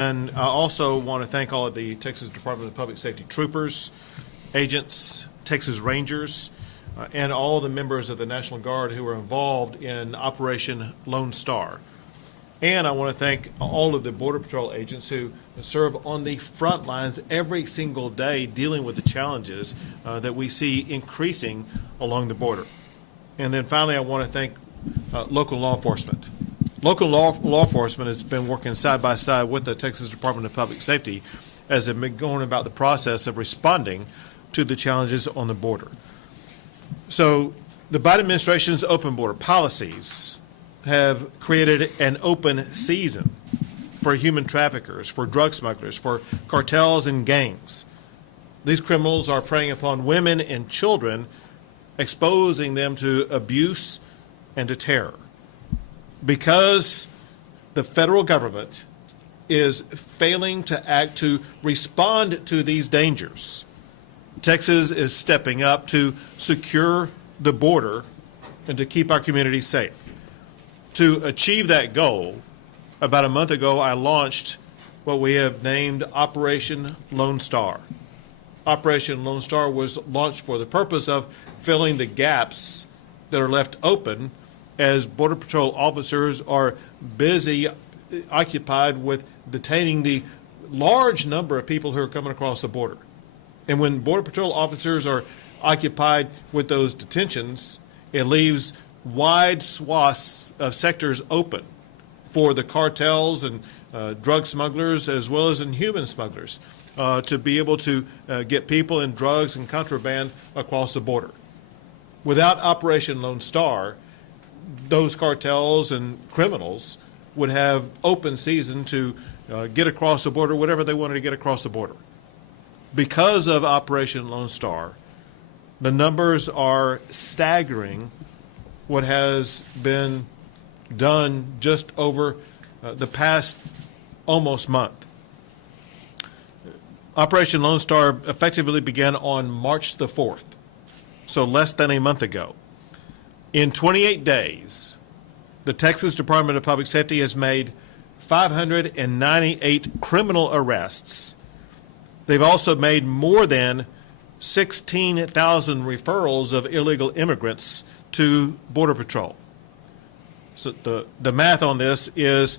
And I also want to thank all of the Texas Department of Public Safety troopers, agents, Texas Rangers, and all the members of the National Guard who were involved in Operation Lone Star. And I want to thank all of the Border Patrol agents who serve on the front lines every single day dealing with the challenges that we see increasing along the border. And then finally, I want to thank local law enforcement. Local law enforcement has been working side by side with the Texas Department of Public Safety as they've been going about the process of responding to the challenges on the border. So the Biden administration's open border policies have created an open season for human traffickers, for drug smugglers, for cartels and gangs. These criminals are preying upon women and children, exposing them to abuse and to terror. Because the federal government is failing to act to respond to these dangers, Texas is stepping up to secure the border and to keep our communities safe. To achieve that goal, about a month ago, I launched what we have named Operation Lone Star. Operation Lone Star was launched for the purpose of filling the gaps that are left open as Border Patrol officers are busy, occupied with detaining the large number of people who are coming across the border. And when Border Patrol officers are occupied with those detentions, it leaves wide swaths of sectors open for the cartels and drug smugglers as well as in human smugglers to be able to get people and drugs and contraband across the border. Without Operation Lone Star, those cartels and criminals would have open season to get across the border, whatever they wanted to get across the border. Because of Operation Lone Star, the numbers are staggering what has been done just over the past almost month. Operation Lone Star effectively began on March the 4th, so less than a month ago. In 28 days, the Texas Department of Public Safety has made 598 criminal arrests. They've also made more than 16,000 referrals of illegal immigrants to Border Patrol. So the math on this is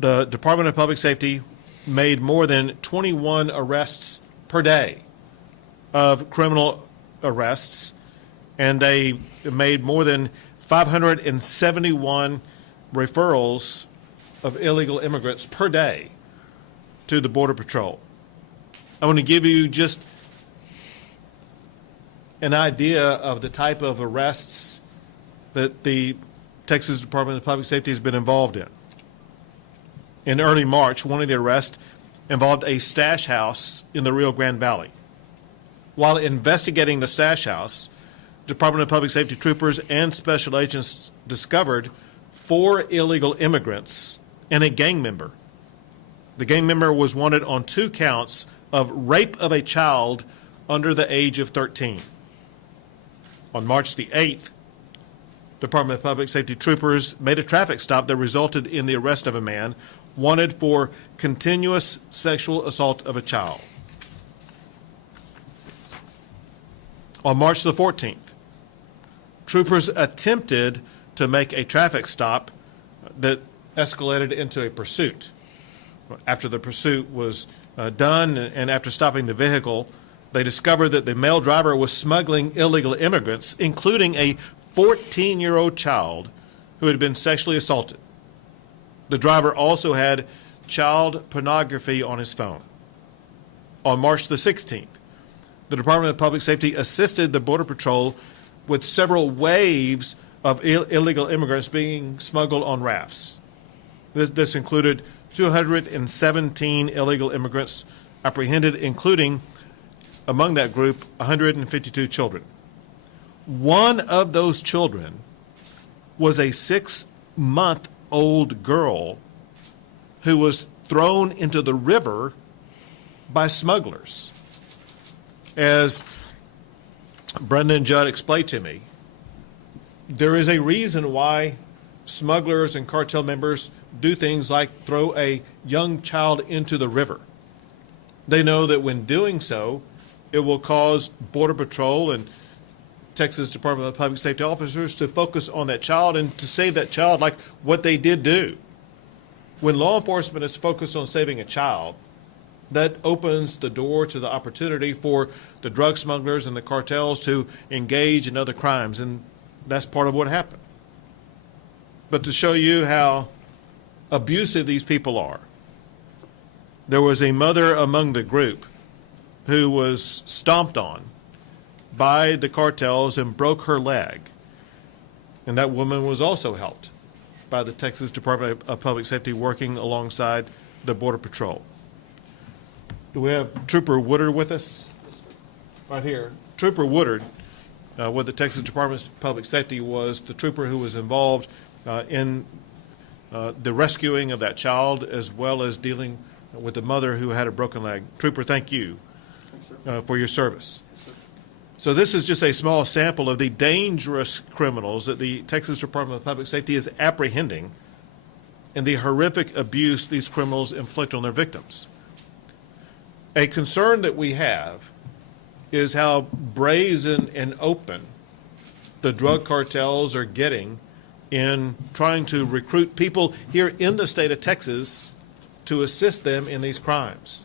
the Department of Public Safety made more than 21 arrests per day of criminal arrests, and they made more than 571 referrals of illegal immigrants per day to the Border Patrol. I want to give you just an idea of the type of arrests that the Texas Department of Public Safety has been involved in. In early March, one of the arrests involved a stash house in the Rio Grande Valley. While investigating the stash house, Department of Public Safety troopers and special agents discovered 4 illegal immigrants and a gang member. The gang member was wanted on 2 counts of rape of a child under the age of 13. On March the 8th, Department of Public Safety troopers made a traffic stop that resulted in the arrest of a man wanted for continuous sexual assault of a child. On March the 14th, troopers attempted to make a traffic stop that escalated into a pursuit. After the pursuit was done and after stopping the vehicle, they discovered that the male driver was smuggling illegal immigrants, including a 14-year-old child who had been sexually assaulted. The driver also had child pornography on his phone. On March the 16th, the Department of Public Safety assisted the Border Patrol with several waves of illegal immigrants being smuggled on rafts. This included 217 illegal immigrants apprehended, including, among that group, 152 children. One of those children was a 6-month-old girl who was thrown into the river by smugglers. As Brendan Judd explained to me, there is a reason why smugglers and cartel members do things like throw a young child into the river. They know that when doing so, it will cause Border Patrol and Texas Department of Public Safety officers to focus on that child and to save that child like what they did do. When law enforcement is focused on saving a child, that opens the door to the opportunity for the drug smugglers and the cartels to engage in other crimes, and that's part of what happened. But to show you how abusive these people are, there was a mother among the group who was stomped on by the cartels and broke her leg. And that woman was also helped by the Texas Department of Public Safety working alongside the Border Patrol. Do we have Trooper Woodard with us? Right here. Trooper Woodard with the Texas Department of Public Safety was the trooper who was involved in the rescuing of that child as well as dealing with the mother who had a broken leg. Trooper, thank you for your service. Yes, sir. So this is just a small sample of the dangerous criminals that the Texas Department of Public Safety is apprehending and the horrific abuse these criminals inflict on their victims. A concern that we have is how brazen and open the drug cartels are getting in trying to recruit people here in the state of Texas to assist them in these crimes.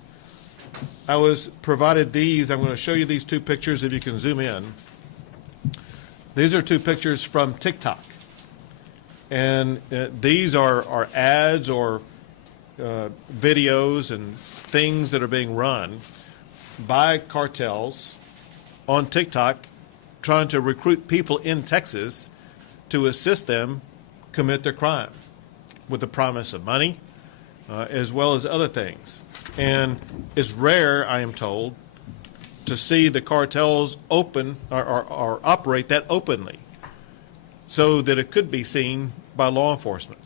I was provided these. I'm going to show you these two pictures if you can zoom in. These are two pictures from TikTok. And these are ads or videos and things that are being run by cartels on TikTok trying to recruit people in Texas to assist them commit their crime with the promise of money as well as other things. And it's rare, I am told, to see the cartels open or operate that openly so that it could be seen by law enforcement.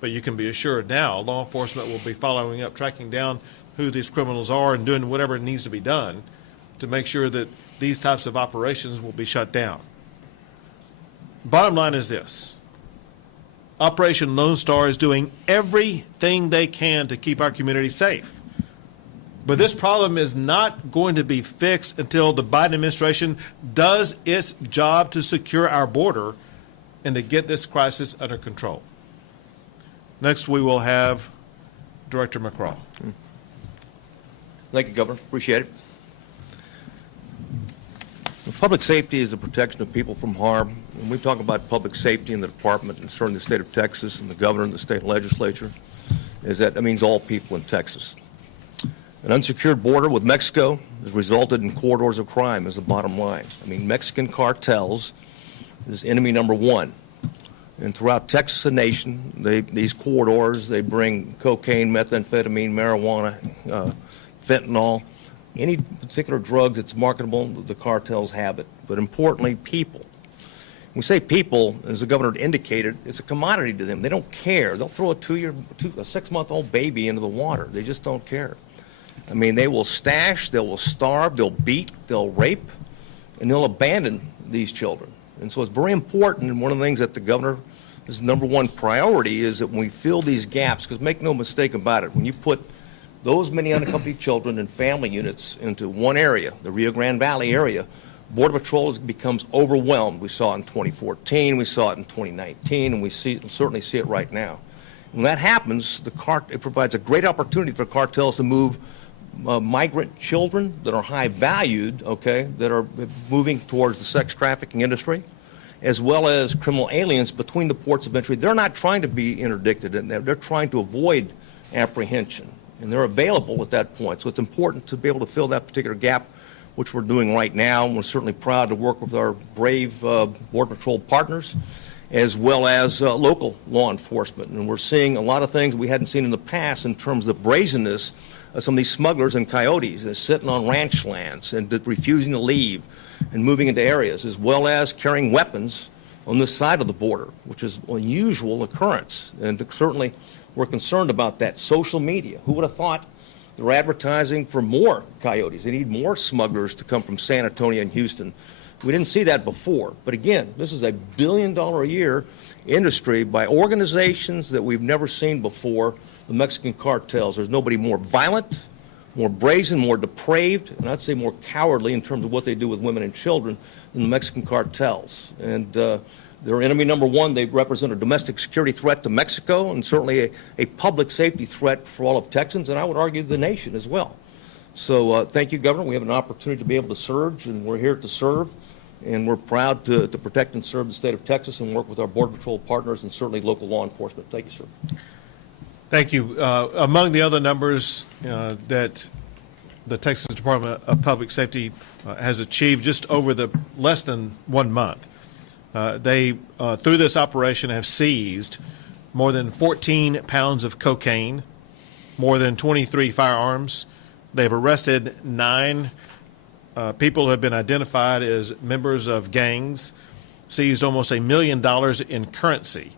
But you can be assured now law enforcement will be following up, tracking down who these criminals are and doing whatever needs to be done to make sure that these types of operations will be shut down. Bottom line is this. Operation Lone Star is doing everything they can to keep our community safe. But this problem is not going to be fixed until the Biden administration does its job to secure our border and to get this crisis under control. Next, we will have Director McCraw. Thank you, Governor. Appreciate it. Public safety is the protection of people from harm. When we talk about public safety in the department and certainly the state of Texas and the governor and the state legislature, that means all people in Texas. An unsecured border with Mexico has resulted in corridors of crime is the bottom line. I mean, Mexican cartels is enemy number one. And throughout Texas, the nation, these corridors, they bring cocaine, methamphetamine, marijuana, fentanyl, any particular drug that's marketable, the cartels have it. But importantly, people. When we say people, as the governor indicated, it's a commodity to them. They don't care. They'll throw a 6-month-old baby into the water. They just don't care. I mean, they will stash, they will starve, they'll beat, they'll rape, and they'll abandon these children. And so it's very important, and one of the things that the governor, his number one priority is that when we fill these gaps, because make no mistake about it, when you put those many unaccompanied children and family units into one area, the Rio Grande Valley area, Border Patrol becomes overwhelmed. We saw it in 2014, we saw it in 2019, and we certainly see it right now. When that happens, it provides a great opportunity for cartels to move migrant children that are high valued, that are moving towards the sex trafficking industry, as well as criminal aliens between the ports of entry. They're not trying to be interdicted, and they're trying to avoid apprehension, and they're available at that point. So it's important to be able to fill that particular gap, which we're doing right now, and we're certainly proud to work with our brave Border Patrol partners, as well as local law enforcement. And we're seeing a lot of things we hadn't seen in the past in terms of the brazenness of some of these smugglers and coyotes that are sitting on ranch lands and refusing to leave and moving into areas, as well as carrying weapons on this side of the border, which is an unusual occurrence. And certainly we're concerned about that. Social media, who would have thought they're advertising for more coyotes? They need more smugglers to come from San Antonio and Houston We didn't see that before. But again, this is a billion-dollar-a-year industry by organizations that we've never seen before, the Mexican cartels. There's nobody more violent, more brazen, more depraved, and I'd say more cowardly in terms of what they do with women and children than the Mexican cartels. And they're enemy number one. They represent a domestic security threat to Mexico and certainly a public safety threat for all of Texans, and I would argue the nation as well. So thank you, Governor. We have an opportunity to be able to surge, and we're here to serve. And we're proud to protect and serve the state of Texas and work with our Border Patrol partners and certainly local law enforcement. Thank you, sir. Thank you. Among the other numbers that the Texas Department of Public Safety has achieved just over the less than 1 month, they, through this operation, have seized more than 14 pounds of cocaine, more than 23 firearms. They've arrested 9 people who have been identified as members of gangs, seized almost $1 million in currency.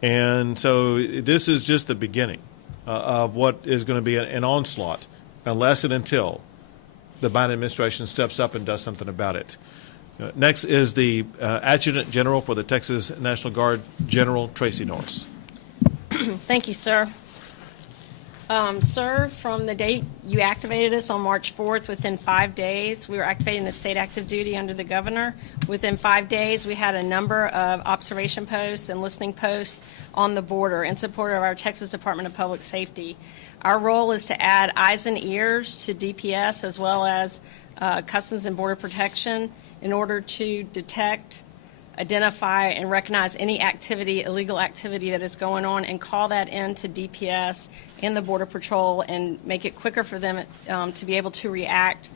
And so this is just the beginning of what is going to be an onslaught unless and until the Biden administration steps up and does something about it. Next is the Adjutant General for the Texas National Guard, General Tracy Norris. Thank you, sir. Sir, from the date you activated us on March 4th, within 5 days, we were activating the state active duty under the governor. Within 5 days, we had a number of observation posts and listening posts on the border in support of our Texas Department of Public Safety. Our role is to add eyes and ears to DPS as well as Customs and Border Protection in order to detect, identify, and recognize any activity, illegal activity that is going on, and call that in to DPS and the Border Patrol and make it quicker for them to be able to react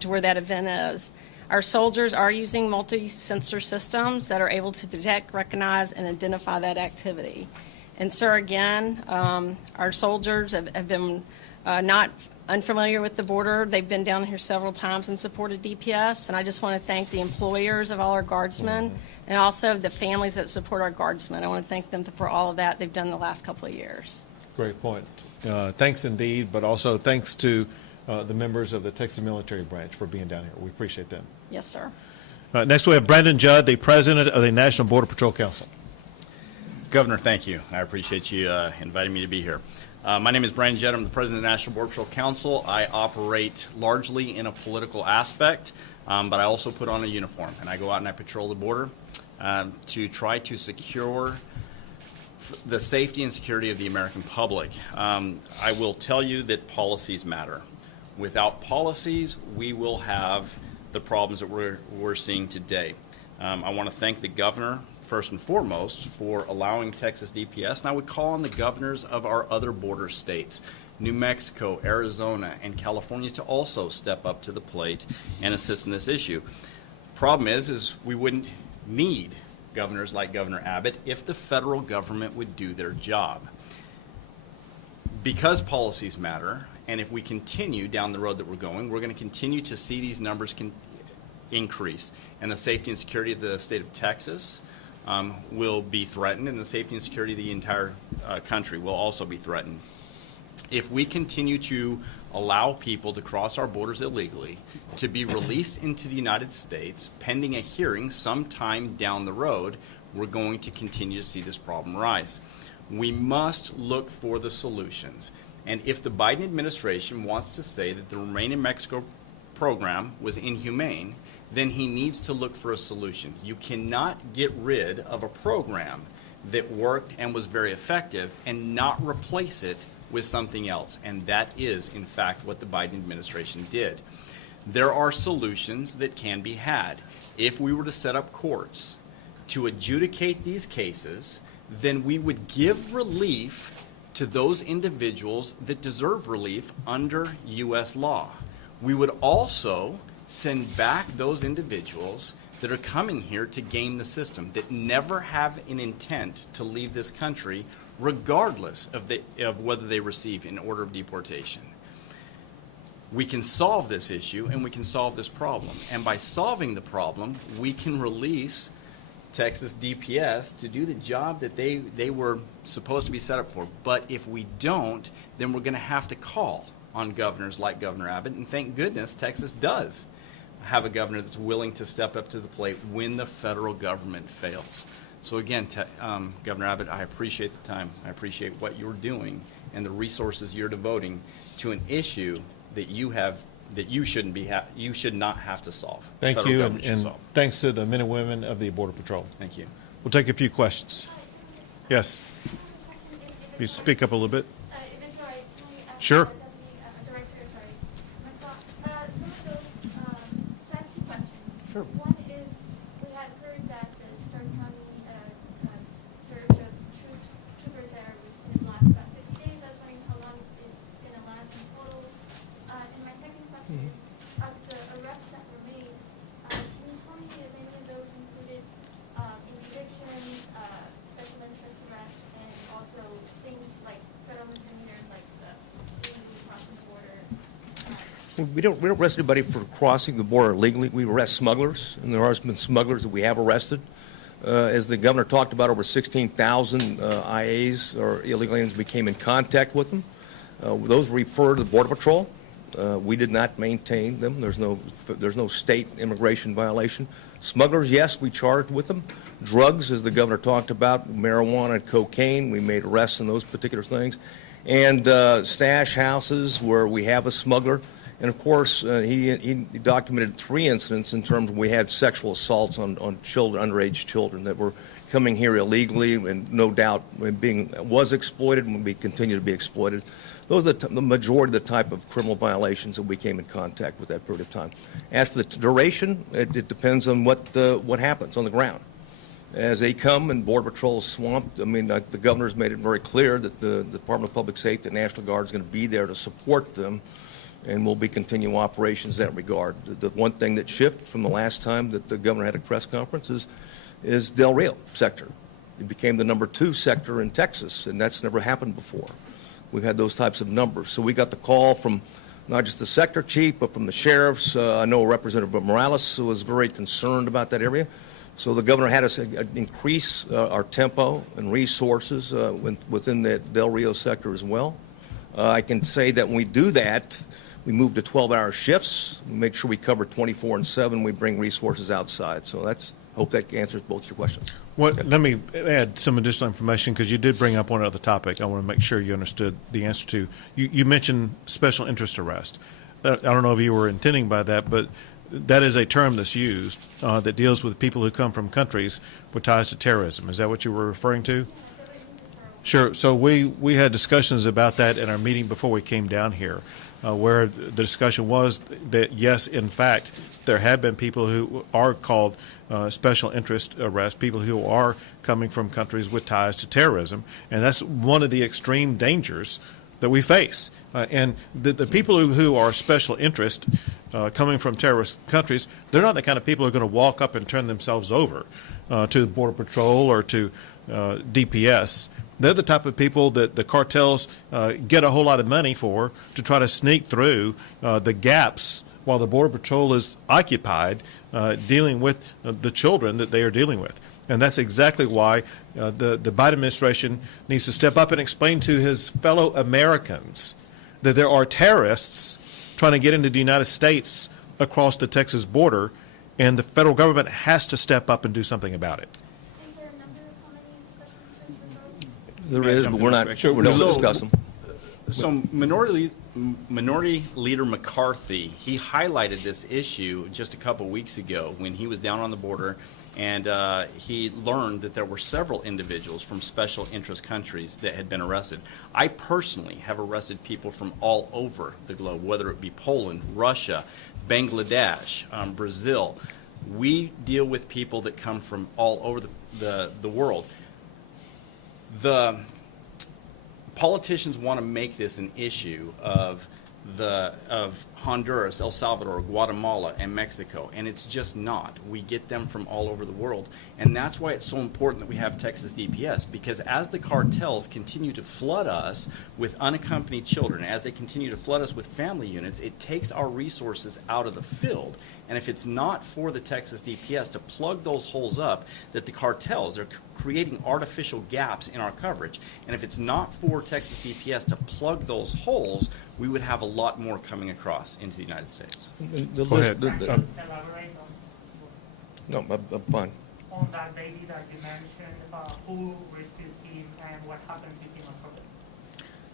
to where that event is. Our soldiers are using multi-sensor systems that are able to detect, recognize, and identify that activity. And, sir, again, our soldiers have been not unfamiliar with the border. They've been down here several times in support of DPS, and I just want to thank the employers of all our guardsmen and also the families that support our guardsmen. I want to thank them for all of that they've done the last couple of years. Great point. Thanks indeed, but also thanks to the members of the Texas Military Branch for being down here. We appreciate them. Yes, sir. Next we have Brandon Judd, the President of the National Border Patrol Council. Governor, thank you. I appreciate you inviting me to be here. My name is Brandon Judd. I'm the President of the National Border Patrol Council. I operate largely in a political aspect, but I also put on a uniform, and I go out and I patrol the border to try to secure the safety and security of the American public. I will tell you that policies matter. Without policies, we will have the problems that we're seeing today. I want to thank the governor, first and foremost, for allowing Texas DPS, and I would call on the governors of our other border states, New Mexico, Arizona, and California, to also step up to the plate and assist in this issue. Problem is we wouldn't need governors like Governor Abbott if the federal government would do their job. Because policies matter, and if we continue down the road that we're going to continue to see these numbers increase, and the safety and security of the state of Texas will be threatened, and the safety and security of the entire country will also be threatened. If we continue to allow people to cross our borders illegally, to be released into the United States pending a hearing sometime down the road, we're going to continue to see this problem rise. We must look for the solutions. And if the Biden administration wants to say that the Remain in Mexico program was inhumane, then he needs to look for a solution. You cannot get rid of a program that worked and was very effective and not replace it with something else. And that is, in fact, what the Biden administration did. There are solutions that can be had. If we were to set up courts to adjudicate these cases, then we would give relief to those individuals that deserve relief under U.S. law. We would also send back those individuals that are coming here to game the system, that never have an intent to leave this country, regardless of whether they receive an order of deportation. We can solve this issue and we can solve this problem. And by solving the problem, we can release Texas DPS to do the job that they were supposed to be set up for. But if we don't, then we're going to have to call on governors like Governor Abbott, and thank goodness Texas does. have a governor that's willing to step up to the plate when the federal government fails. So again, Governor Abbott, I appreciate the time. I appreciate what you're doing and the resources you're devoting to an issue that you should not have to solve. Thank Federal you, government should and solve. thanks to the men and women of the Border Patrol. Thank you. We'll take a few questions. Yes, you speak up a little bit. If it's all right, can we ask Sure. the Director, sorry, my thought, some of those, so I have two questions. Sure. One is, we had heard that the Stark County surge of troopers there was going to last about 60 days. I was wondering how long it's going to last in total. And my second question is, of the arrests that were made, can you tell me if any of those included interdictions, special interest arrests, and also things like federal misdemeanors, like the illegally crossing the border? We don't arrest anybody for crossing the border illegally. We arrest smugglers, and there have been smugglers that we have arrested. As the governor talked about, over 16,000 IAs or illegal aliens became in contact with them. Those refer to the Border Patrol. We did not maintain them. There's no state immigration violation. Smugglers, yes, we charged with them. Drugs, as the governor talked about, marijuana and cocaine, we made arrests on those particular things. And stash houses where we have a smuggler. And of course, he documented 3 incidents in terms of we had sexual assaults on children, underage children that were coming here illegally and no doubt was exploited and will be continue to be exploited. Those are the majority of the type of criminal violations that we came in contact with that period of time. As for the duration, it depends on what happens on the ground. As they come and Border Patrol is swamped, I mean, the governor's made it very clear that the Department of Public Safety and National Guard is going to be there to support them, and we'll be continuing operations in that regard. The one thing that shifted from the last time that the governor had a press conference is Del Rio sector. It became the number 2 sector in Texas, and that's never happened before. We've had those types of numbers. So we got the call from not just the sector chief, but from the sheriffs. I know Representative Morales was very concerned about that area. So the governor had us increase our tempo and resources within the Del Rio sector as well. I can say that when we do that, we move to 12-hour shifts. We make sure we cover 24/7. We bring resources outside. So hope that answers both your questions. Well, let me add some additional information because you did bring up one other topic I want to make sure you understood the answer to. You mentioned special interest arrest. I don't know if you were intending by that, but that is a term that's used that deals with people who come from countries with ties to terrorism. Is that what you were referring to? Sure. So we had discussions about that in our meeting before we came down here, where the discussion was that, yes, in fact, there have been people who are called special interest arrests, people who are coming from countries with ties to terrorism, and that's one of the extreme dangers that we face. And the people who are special interest coming from terrorist countries, they're not the kind of people who are going to walk up and turn themselves over to the Border Patrol or to DPS. They're the type of people that the cartels get a whole lot of money for to try to sneak through the gaps while the Border Patrol is occupied dealing with the children that they are dealing with. And that's exactly why the Biden administration needs to step up and explain to his fellow Americans that there are terrorists trying to get into the United States across the Texas border, and the federal government has to step up and do something about it. Is there a number of how many special interest results? There is, but we're not discussing them. So Minority Leader McCarthy, he highlighted this issue just a couple weeks ago when he was down on the border, and he learned that there were several individuals from special interest countries that had been arrested. I personally have arrested people from all over the globe, whether it be Poland, Russia, Bangladesh, Brazil. We deal with people that come from all over the world. The politicians want to make this an issue of Honduras, El Salvador, Guatemala, and Mexico, and it's just not. We get them from all over the world, and that's why it's so important that we have Texas DPS, because as the cartels continue to flood us with unaccompanied children, as they continue to flood us with family units, it takes our resources out of the field. And if it's not for the Texas DPS to plug those holes up, that the cartels are creating artificial gaps in our coverage, and if it's not for Texas DPS to plug those holes, we would have a lot more coming across into the United States. The Go list- ahead. the- Can you elaborate No, I'm fine. on that baby that you mentioned, who rescued him and what happened to him after?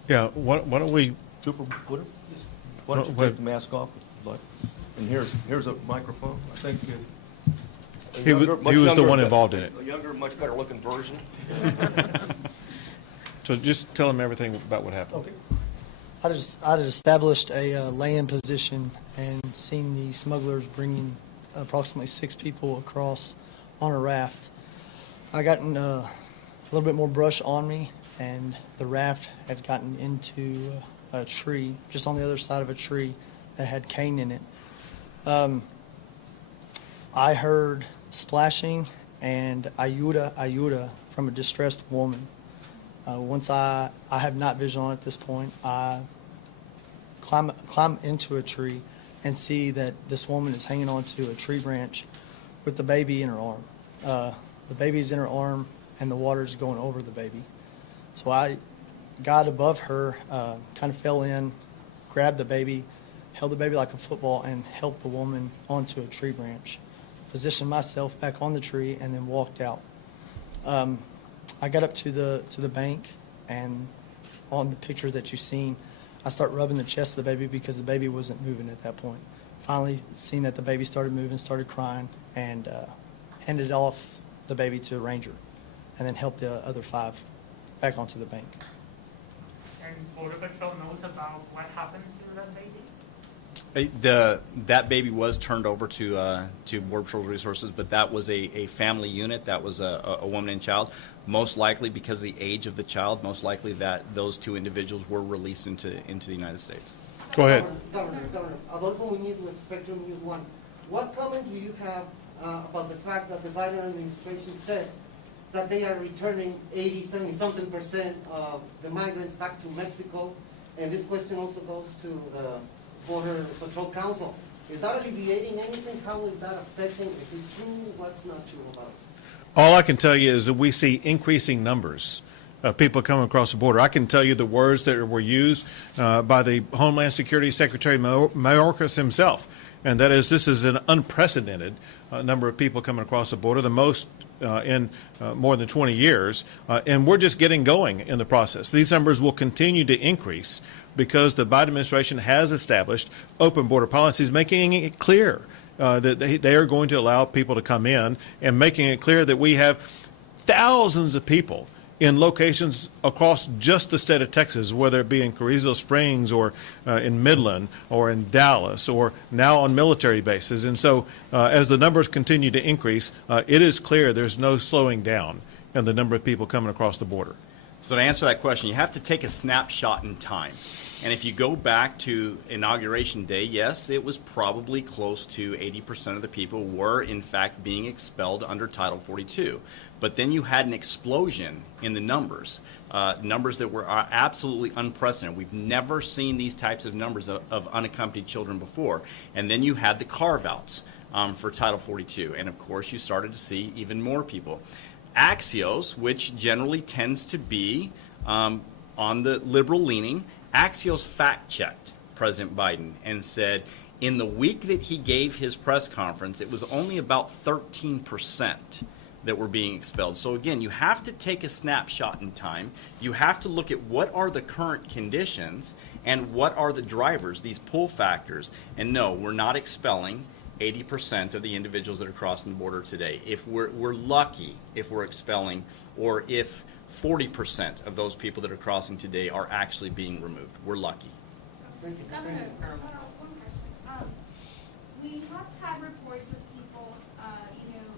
Yeah, why don't we, Trooper, why don't you Well, take the mask off? Like, and here's a microphone. I think a he was much the younger, one involved in it. A younger, much better looking version. So just tell him everything about what happened. Okay. I had established a lay-in position and seen the smugglers bringing approximately 6 people across on a raft. I gotten a little bit more brush on me, and the raft had gotten into a tree, just on the other side of a tree that had cane in it. I heard splashing and ayuda from a distressed woman. Once I have night vision on at this point, I climb into a tree and see that this woman is hanging onto a tree branch with the baby in her arm. The baby's in her arm and the water's going over the baby. So I got above her, kind of fell in, grabbed the baby, held the baby like a football, and helped the woman onto a tree branch. Positioned myself back on the tree and then walked out. I got up to the bank, and on the picture that you've seen, I start rubbing the chest of the baby because the baby wasn't moving at that point. Finally, seen that the baby started moving, started crying, and handed off the baby to a ranger, and then helped the other 5 back onto the bank. And Border Patrol knows about what happened to that baby? That baby was turned over to Border Patrol Resources, but that was a family unit. That was a woman and child. Most likely, because of the age of the child, most likely that those 2 individuals were released into the United States. Go ahead. Governor, Adolfo Muñiz with Spectrum News 1. What comment do you have about the fact that the Biden administration says that they are returning 80, 70-something% of the migrants back to Mexico? And this question also goes to Border Patrol Council. Is that alleviating anything? How is that affecting? Is it true? What's not true about it? All I can tell you is that we see increasing numbers of people coming across the border. I can tell you the words that were used by the Homeland Security Secretary Mayorkas himself, and that is this is an unprecedented number of people coming across the border, the most in more than 20 years, and we're just getting going in the process. These numbers will continue to increase because the Biden administration has established open border policies, making it clear that they are going to allow people to come in, and making it clear that we have thousands of people in locations across just the state of Texas, whether it be in Carrizo Springs or in Midland or in Dallas or now on military bases. And so as the numbers continue to increase, it is clear there's no slowing down in the number of people coming across the border. So to answer that question, you have to take a snapshot in time. And if you go back to Inauguration Day, yes, it was probably close to 80% of the people were, in fact, being expelled under Title 42. But then you had an explosion in the numbers, numbers that were absolutely unprecedented. We've never seen these types of numbers of unaccompanied children before. And then you had the carve-outs for Title 42. And, of course, you started to see even more people. Axios, which generally tends to be on the liberal leaning, Axios fact-checked President Biden and said in the week that he gave his press conference, it was only about 13% that were being expelled. So again, you have to take a snapshot in time. You have to look at what are the current conditions and what are the drivers, these pull factors. And no, we're not expelling 80% of the individuals that are crossing the border today. If we're lucky if we're expelling, or if 40% of those people that are crossing today are actually being removed. We're lucky. Thank you. Governor, one question. We have had reports of people,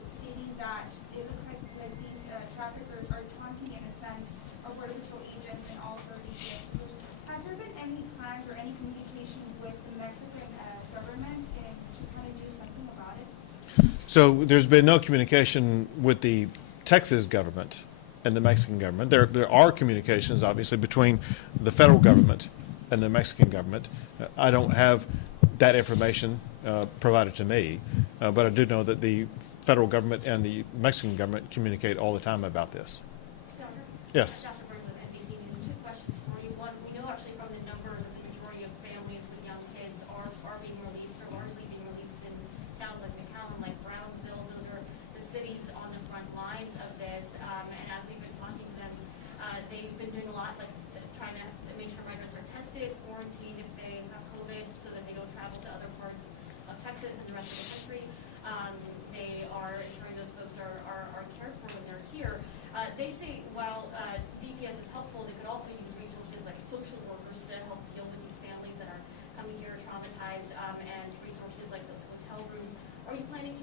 stating that it looks like these traffickers are taunting, in a sense, of Border Patrol agents and also these. Has there been any plans or any communication with the Mexican government to kind of do something about it? So there's been no communication with the Texas government and the Mexican government. There are communications, obviously, between the federal government and the Mexican government. I don't have that information provided to me, but I do know that the federal government and the Mexican government communicate all the time about this. Governor? Yes. Joshua Burns with NBC News. 2 questions for you. One, we know actually from the numbers that the majority of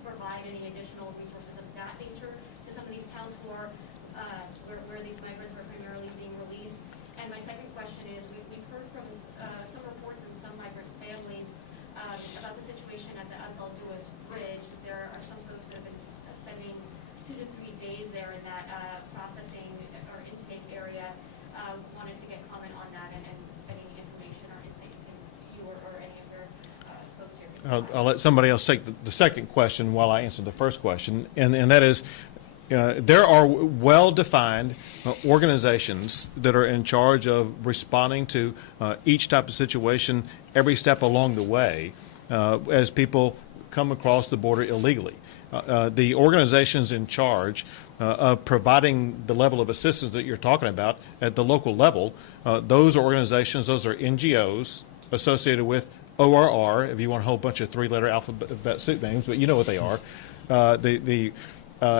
provide any additional resources of that nature to some of these towns who are, where these migrants are primarily being released? And my second question is, we've heard from some reports and some migrant families about the situation at the Anzalduas Bridge. There are some folks that have been spending 2 to 3 days there in that processing or intake area. Wanted to get comment on that and any information or insight you or any of your folks here. I'll let somebody else take the second question while I answer the first question, and that is, there are well-defined organizations that are in charge of responding to each type of situation every step along the way as people come across the border illegally. The organizations in charge of providing the level of assistance that you're talking about at the local level, those are organizations, those are NGOs associated with ORR, if you want a whole bunch of 3-letter alphabet soup names, but you know what they are.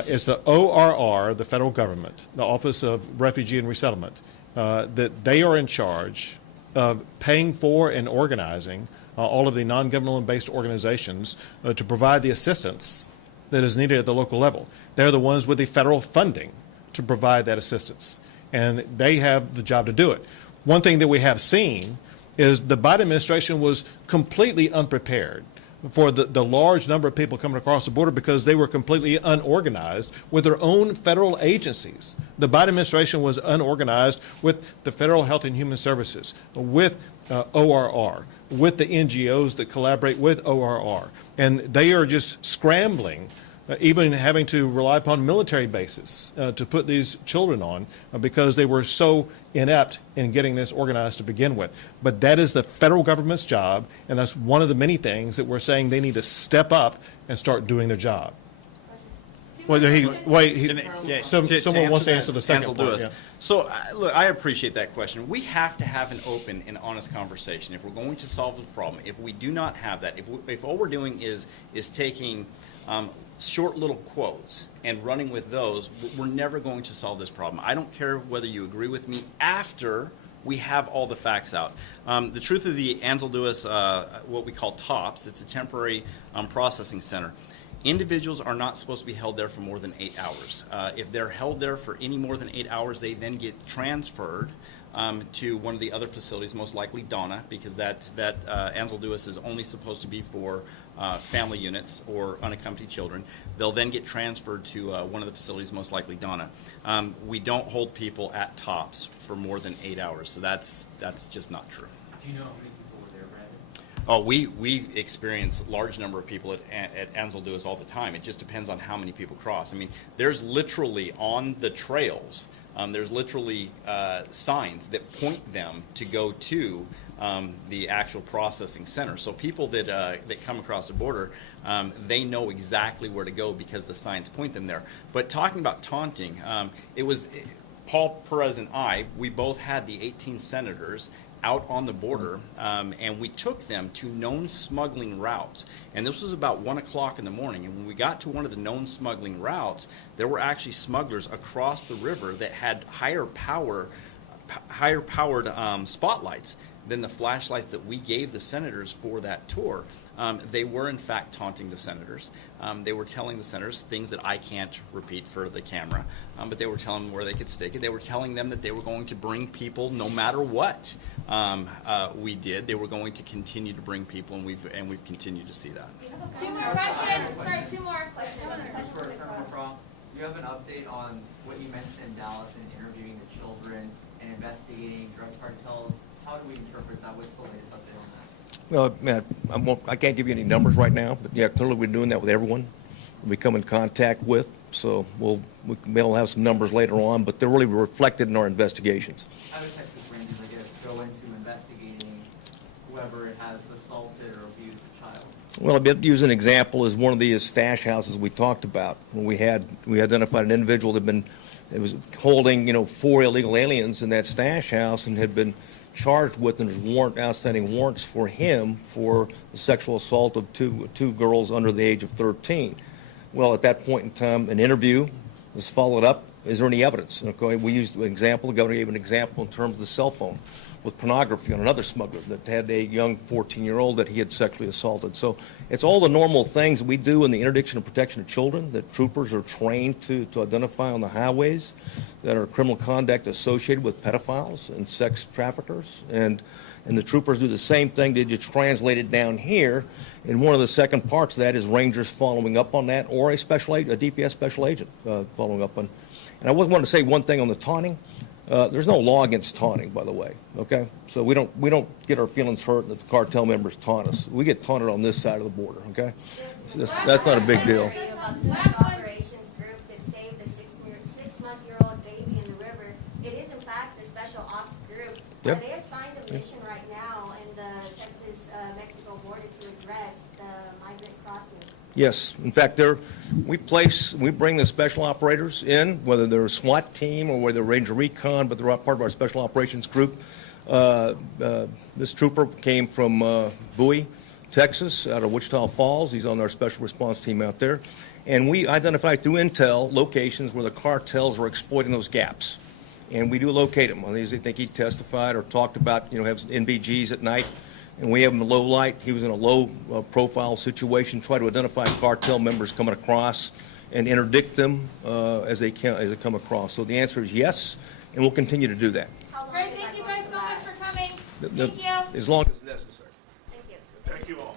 It's the ORR, the federal government, the Office of Refugee and Resettlement, that they are in charge of paying for and organizing all of the non-governmental-based organizations to provide the assistance that is needed at the local level. They're the ones with the federal funding to provide that assistance, and they have the job to do it. One thing that we have seen is the Biden administration was completely unprepared for the large number of people coming across the border because they were completely unorganized with their own federal agencies. The Biden administration was unorganized with the Federal Health and Human Services, with ORR, with the NGOs that collaborate with ORR. And they are just scrambling, even having to rely upon military bases to put these children on because they were so inept in getting this organized to begin with. But that is the federal government's job, and that's one of the many things that we're saying they need to step up and start doing their job. Someone wants to answer the second part. Yeah. So, look, I appreciate that question. We have to have an open and honest conversation if we're going to solve the problem. If we do not have that, if all we're doing is taking short little quotes and running with those, we're never going to solve this problem. I don't care whether you agree with me after we have all the facts out. The truth of the Anzalduas, what we call TOPS, it's a temporary processing center. Individuals are not supposed to be held there for more than 8 hours. If they're held there for any more than 8 hours, they then get transferred to one of the other facilities, most likely Donna, because that Anzalduas is only supposed to be for family units or unaccompanied children. They'll then get transferred to one of the facilities, most likely Donna. We don't hold people at TOPS for more than 8 hours, so that's just not true. Do you know how many people were there, Brandon? Oh, we experience a large number of people at Anzalduas all the time. It just depends on how many people cross. I mean, there's literally on the trails, there's literally signs that point them to go to the actual processing center. So people that come across the border, they know exactly where to go because the signs point them there. But talking about taunting, Paul Perez and I, we both had the 18 senators out on the border, and we took them to known smuggling routes. And this was about 1 o'clock in the morning. And when we got to one of the known smuggling routes, there were actually smugglers across the river that had higher powered spotlights than the flashlights that we gave the senators for that tour. They were, in fact, taunting the senators. They were telling the senators things that I can't repeat for the camera, but they were telling them where they could stake it. They were telling them that they were going to bring people no matter what we did. They were going to continue to bring people, and we've continued to see that. Two more questions. Sorry, two more. Do you have an update on what you mentioned in Dallas in interviewing the children and investigating drug cartels? How do we interpret that? What's the latest update on that? Well, I can't give you any numbers right now, but yeah, clearly we're doing that with everyone we come in contact with. So we'll have some numbers later on, but they're really reflected in our investigations. How do Texas Rangers, I guess, go into investigating whoever has assaulted or abused a child? Well, I'll use an example as one of these stash houses we talked about. When we identified an individual that was holding 4 illegal aliens in that stash house and had been charged with and there's outstanding warrants for him for the sexual assault of two girls under the age of 13. Well, at that point in time, an interview was followed up Is there any evidence? Okay, we used an example, the governor gave an example in terms of the cell phone with pornography on another smuggler that had a young 14-year-old that he had sexually assaulted. So it's all the normal things we do in the interdiction and protection of children that troopers are trained to identify on the highways that are criminal conduct associated with pedophiles and sex traffickers. And the troopers do the same thing. They just translate it down here. And one of the second parts of that is rangers following up on that, or a DPS special agent following up on. And I want to say one thing on the taunting. There's no law against taunting, by the way. Okay, so we don't get our feelings hurt that the cartel members taunt us. We get taunted on this side of the border. Okay, so that's not a big deal. Operations group that saved a six-month-year-old baby in the river. It is in fact a special ops group. Yep. They assigned a mission right now in the Texas-Mexico border to address the migrant crossing. Yes, in fact, we bring the special operators in, whether they're a SWAT team or whether they're Ranger Recon, but they're part of our special operations group. This trooper came from Bowie, Texas, out of Wichita Falls. He's on our special response team out there. And we identified through intel locations where the cartels are exploiting those gaps. And we do locate them. I think he testified or talked about, have NVGs at night. And we have him in low light. He was in a low profile situation, try to identify cartel members coming across and interdict them as they come across. So the answer is yes, and we'll continue to do that. Great, thank you guys so much for coming. Thank you. As long as necessary. Thank you. Thank you all.